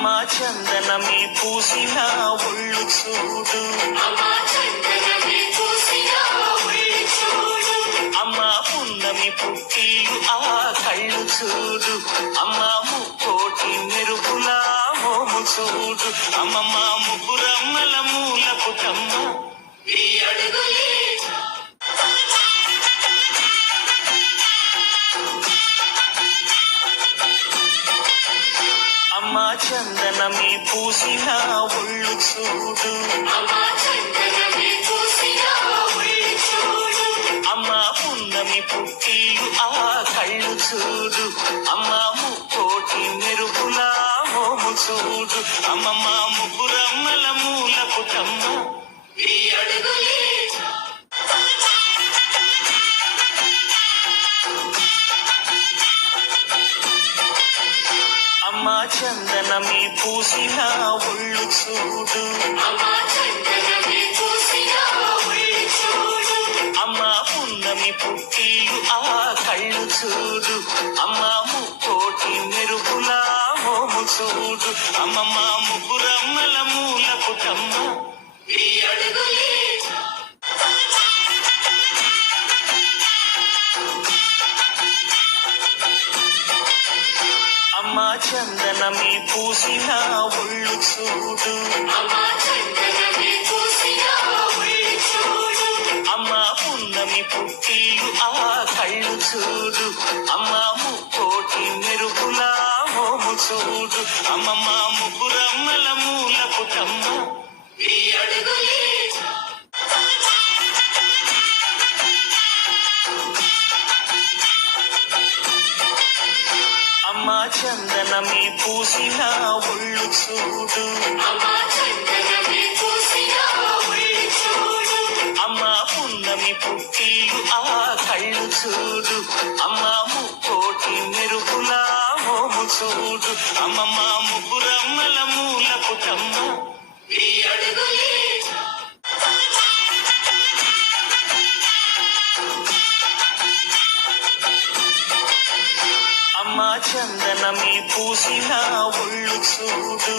అమ్మా చందనమే పూసిన ఒళ్ళు చూడు, అమ్మా పున్నమి పుట్టిలు ఆ కళ్ళు చూడు, అమ్మా ముక్కోటి మెరుపుల మోము చూడు, అమ్మమ్మ ముగ్గురమ్మల మూల పుటమ్మ అమ్మా చందనమే పూసిన ఒళ్ళు చూడు, అమ్మా పున్నమి పుట్టిలు ఆ కళ్ళు చూడు, అమ్మా ముక్కోటి మెరుపుల మోము చూడు, అమ్మమ్మ ముగ్గురమ్మల మూల పుటమ్మ అమ్మా చందనమే పూసిన ఒళ్ళు చూడు, అమ్మా పున్నమి పుట్టిలు ఆ కళ్ళు చూడు, అమ్మా ముక్కోటి మెరుపుల మోము చూడు, అమ్మమ్మ ముగ్గురమ్మల మూల పుటమ్మ అమ్మా చందనమే పూసిన ఒళ్ళు చూడు, అమ్మా పున్నమి పుట్టిలు ఆ కళ్ళు చూడు, అమ్మా ముక్కోటి మెరుపుల మోము చూడు, అమ్మమ్మ ముగ్గురమ్మల మూల పుటమ్మ అమ్మా చందనమే పూసిన ఒళ్ళు చూడు, అమ్మా పున్నమి పుట్టిలు ఆ కళ్ళు చూడు, అమ్మా ముక్కోటి మెరుపుల మోము చూడు, అమ్మమ్మ ముగ్గురమ్మల మూల పుటమ్మ అమ్మా చందనమే పూసిన ఒళ్ళు చూడు,